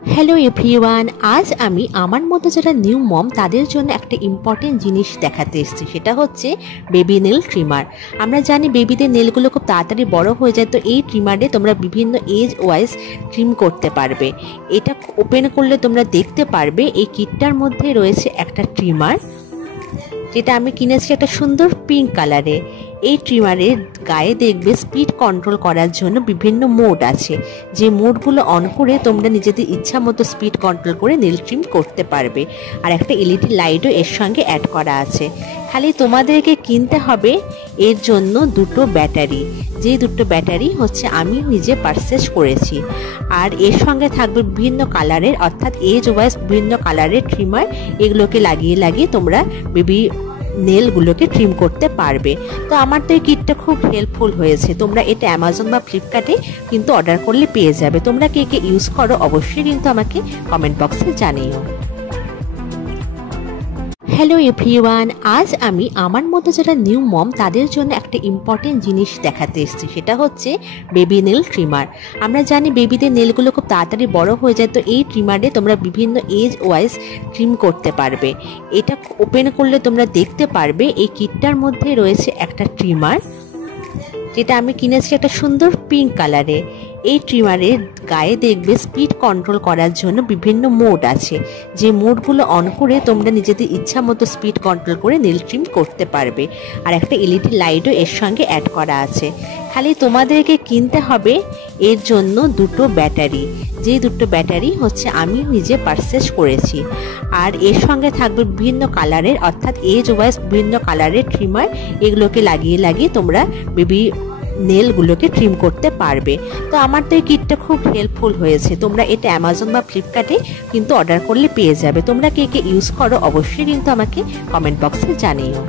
Hello everyone, আজ আমি আমার মতো যারা নিউ মম তাদের জন্য একটা ইম্পর্টেন্ট জিনিস দেখাতে এসেছি। সেটা হচ্ছে বেবি নেল ট্রিমার। আমরা জানি বেবিদের নেলগুলো খুব তাড়াতাড়ি বড় হয়ে যায়, তো এই ট্রিমারে তোমরা বিভিন্ন এজ ওয়াইজ ট্রিম করতে পারবে। এটা ওপেন করলে তোমরা দেখতে পারবে এই কিটটার মধ্যে রয়েছে একটা ট্রিমার, যেটা আমি কিনেছি একটা সুন্দর পিঙ্ক কালারে। এই ট্রিমারের গায়ে দেখবে স্পিড কন্ট্রোল করার জন্য বিভিন্ন মোড আছে, যে মোডগুলো অন করে তোমরা নিজেদের ইচ্ছা মতো স্পিড কন্ট্রোল করে নেল ট্রিম করতে পারবে। আর একটা এলইডি লাইটও এর সঙ্গে অ্যাড করা আছে। খালি তোমাদেরকে কিনতে হবে এর জন্য দুটো ব্যাটারি, যে দুটো ব্যাটারি হচ্ছে আমি নিজে পারচেজ করেছি। আর এর সঙ্গে থাকবে বিভিন্ন কালারের, অর্থাৎ এজ ওয়াইজ বিভিন্ন কালারের ট্রিমার। এগুলোকে লাগিয়ে তোমরা বেবি নেলগুলোকে ট্রিম করতে পারবে। তো আমার তো এই কিটটা খুব হেল্পফুল হয়েছে। তোমরা এটা অ্যামাজন বা ফ্লিপকার্টে কিন্তু অর্ডার করলে পেয়ে যাবে। তোমরা কে কে ইউজ করো অবশ্যই কিন্তু আমাকে কমেন্ট বক্সে জানিও। হ্যালো এভরিওয়ান, আজ আমি আমার মতো যারা নিউ মম তাদের জন্য একটা ইম্পর্টেন্ট জিনিস দেখাতে এসেছি। সেটা হচ্ছে বেবি নেল ট্রিমার। আমরা জানি বেবিদের নেলগুলো খুব তাড়াতাড়ি বড় হয়ে যায়, তো এই ট্রিমারে তোমরা বিভিন্ন এজ ওয়াইজ ট্রিম করতে পারবে। এটা ওপেন করলে তোমরা দেখতে পারবে এই কিটটার মধ্যে রয়েছে একটা ট্রিমার, যেটা আমি কিনেছি একটা সুন্দর পিঙ্ক কালারে। এই ট্রিমারের গায়ে দেখবে স্পিড কন্ট্রোল করার জন্য বিভিন্ন মোড আছে, যে মোডগুলো অন করে তোমরা নিজেদের ইচ্ছা মতো স্পিড কন্ট্রোল করে নেল ট্রিম করতে পারবে। আর একটা এলইডি লাইটও এর সঙ্গে অ্যাড করা আছে। খালি তোমাদেরকে কিনতে হবে এর জন্য দুটো ব্যাটারি, যে দুটো ব্যাটারি হচ্ছে আমি নিজে পারচেজ করেছি। আর এর সঙ্গে থাকবে বিভিন্ন কালারের, অর্থাৎ এজ ওয়াইজ বিভিন্ন কালারের ট্রিমার। এগুলোকে লাগিয়ে তোমরা বেবি নেলগুলোকে ট্রিম করতে পারবে। তো আমার তো এই কিটটা খুব হেল্পফুল হয়েছে। তোমরা এটা অ্যামাজন বা ফ্লিপকার্টে কিন্তু অর্ডার করলে পেয়ে যাবে। তোমরা কে কে ইউজ করো অবশ্যই কিন্তু আমাকে কমেন্ট বক্সে জানিও।